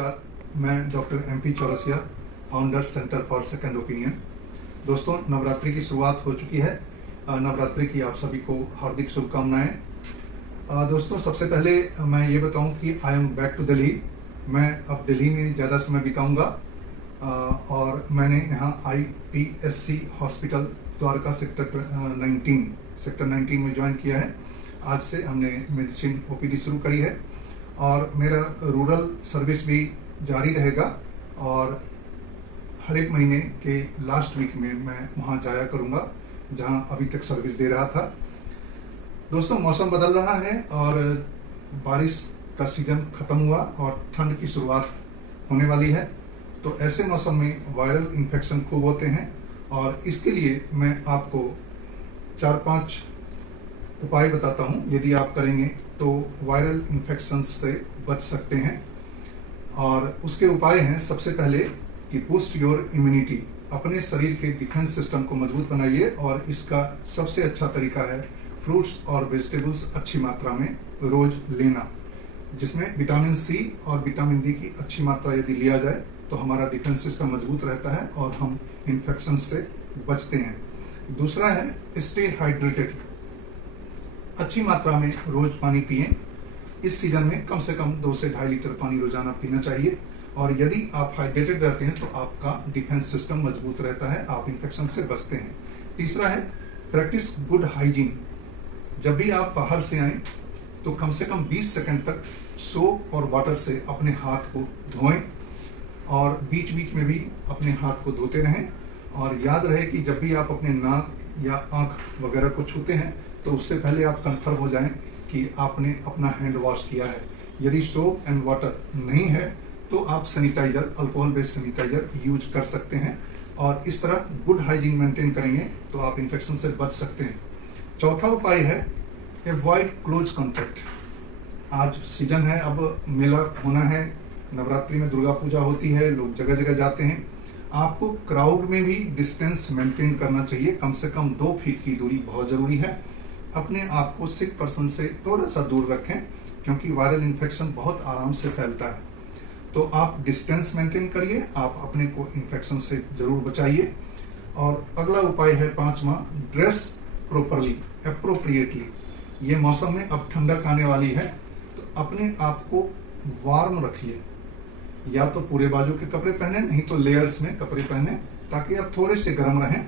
नमस्कार, मैं doctor MP Chaurasia, founder centre for second opinion. दोस्तों, नवरात्रि की शुरुआत हो चुकी है। नवरात्रि की आप सभी को हार्दिक शुभकामनाएं। दोस्तों, सबसे पहले मैं ये बताऊं कि I am back to Delhi. मैं अब दिल्ली में ज़्यादा समय बिताऊंगा और मैंने यहाँ IPSC हॉस्पिटल द्वारका सेक्टर 19 में ज्वाइन किया है। आज से हमने मेडिसिन OPD शुरू करी है और मेरा रूरल सर्विस भी जारी रहेगा और हर एक महीने के लास्ट वीक में मैं वहाँ जाया करूँगा जहाँ अभी तक सर्विस दे रहा था। दोस्तों, मौसम बदल रहा है और बारिश का सीजन खत्म हुआ और ठंड की शुरुआत होने वाली है। तो ऐसे मौसम में वायरल इन्फेक्शन खूब होते हैं और इसके लिए मैं आपको 4-5 उपाय बताता हूँ। यदि आप करेंगे तो वायरल इन्फेक्शन से बच सकते हैं। और उसके उपाय हैं, सबसे पहले कि बूस्ट योर इम्यूनिटी, अपने शरीर के डिफेंस सिस्टम को मजबूत बनाइए और इसका सबसे अच्छा तरीका है फ्रूट्स और वेजिटेबल्स अच्छी मात्रा में रोज लेना, जिसमें विटामिन C और विटामिन D की अच्छी मात्रा यदि लिया जाए तो हमारा डिफेंस सिस्टम मजबूत रहता है और हम इन्फेक्शन से बचते हैं। दूसरा है स्टे हाइड्रेटेड, अच्छी मात्रा में रोज पानी पिएं। इस सीजन में कम से कम 2 से 2.5 लीटर पानी रोजाना पीना चाहिए और यदि आप हाइड्रेटेड रहते हैं तो आपका डिफेंस सिस्टम मजबूत रहता है, आप इन्फेक्शन से बचते हैं। तीसरा है प्रैक्टिस गुड हाइजीन। जब भी आप बाहर से आएं तो कम से कम 20 सेकंड तक सोप और वाटर से अपने हाथ को धोएं और बीच बीच में भी अपने हाथ को धोते रहें। और याद रहे कि जब भी आप अपने नाक या आंख वगैरह को छूते हैं तो उससे पहले आप कंफर्म हो जाएं कि आपने अपना हैंड वॉश किया है। यदि सोप एंड वाटर नहीं है तो आप sanitiser, alcohol based sanitiser use कर सकते हैं और इस तरह गुड हाइजीन मेंटेन करेंगे तो आप इन्फेक्शन से बच सकते हैं। चौथा उपाय है अवॉइड क्लोज कॉन्टैक्ट। आज सीजन है, अब मेला होना है, नवरात्रि में दुर्गा पूजा होती है, लोग जगह जगह जाते हैं। आपको क्राउड में भी डिस्टेंस मेंटेन करना चाहिए, कम से कम 2 फीट की दूरी बहुत जरूरी है। अपने आप को सिक पर्सन से थोड़ा सा दूर रखें क्योंकि वायरल इन्फेक्शन बहुत आराम से फैलता है। तो आप डिस्टेंस मेंटेन करिए, आप अपने को इन्फेक्शन से जरूर बचाइए। और अगला उपाय है 5वां, ड्रेस प्रॉपरली एप्रोप्रिएटली। ये मौसम में अब ठंडक आने वाली है तो अपने आप को वार्म रखिए, या तो पूरे बाजू के कपड़े पहने, नहीं तो लेयर्स में कपड़े पहने ताकि आप थोड़े से गर्म रहें।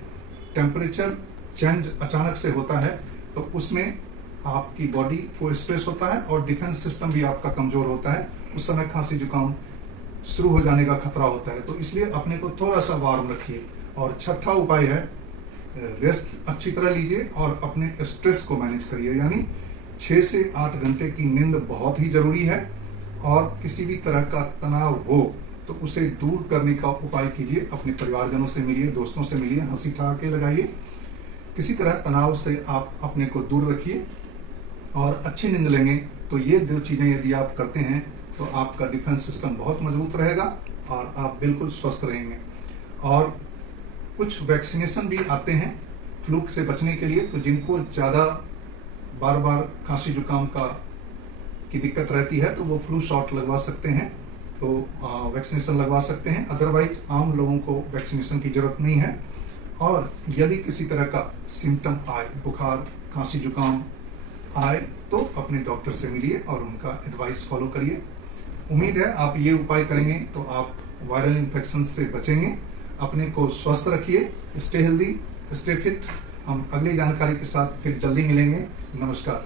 टेम्परेचर चेंज अचानक से होता है तो उसमें आपकी बॉडी को स्ट्रेस होता है और डिफेंस सिस्टम भी आपका कमजोर होता है। उस समय खांसी जुकाम शुरू हो जाने का खतरा होता है, तो इसलिए अपने को थोड़ा सा वार्म रखिए। और छठा उपाय है रेस्ट अच्छी तरह लीजिए और अपने स्ट्रेस को मैनेज करिए, यानी 6 से 8 घंटे की नींद बहुत ही जरूरी है। और किसी भी तरह का तनाव हो तो उसे दूर करने का उपाय कीजिए, अपने परिवारजनों से मिलिए, दोस्तों से मिलिए, हंसी ठहाके लगाइए। किसी तरह तनाव से आप अपने को दूर रखिए और अच्छी नींद लेंगे तो ये 2 चीजें यदि आप करते हैं तो आपका डिफेंस सिस्टम बहुत मजबूत रहेगा और आप बिल्कुल स्वस्थ रहेंगे। और कुछ वैक्सीनेशन भी आते हैं फ्लू से बचने के लिए, तो जिनको ज़्यादा बार बार खांसी जुकाम की दिक्कत रहती है तो वो फ्लू शॉट लगवा सकते हैं, तो वैक्सीनेशन लगवा सकते हैं। अदरवाइज आम लोगों को वैक्सीनेशन की जरूरत नहीं है। और यदि किसी तरह का सिम्टम आए, बुखार, खांसी जुकाम आए, तो अपने डॉक्टर से मिलिए और उनका एडवाइस फॉलो करिए। उम्मीद है आप ये उपाय करेंगे तो आप वायरल इन्फेक्शन से बचेंगे। अपने को स्वस्थ रखिए, स्टे हेल्दी, स्टे फिट। हम अगली जानकारी के साथ फिर जल्दी मिलेंगे। नमस्कार।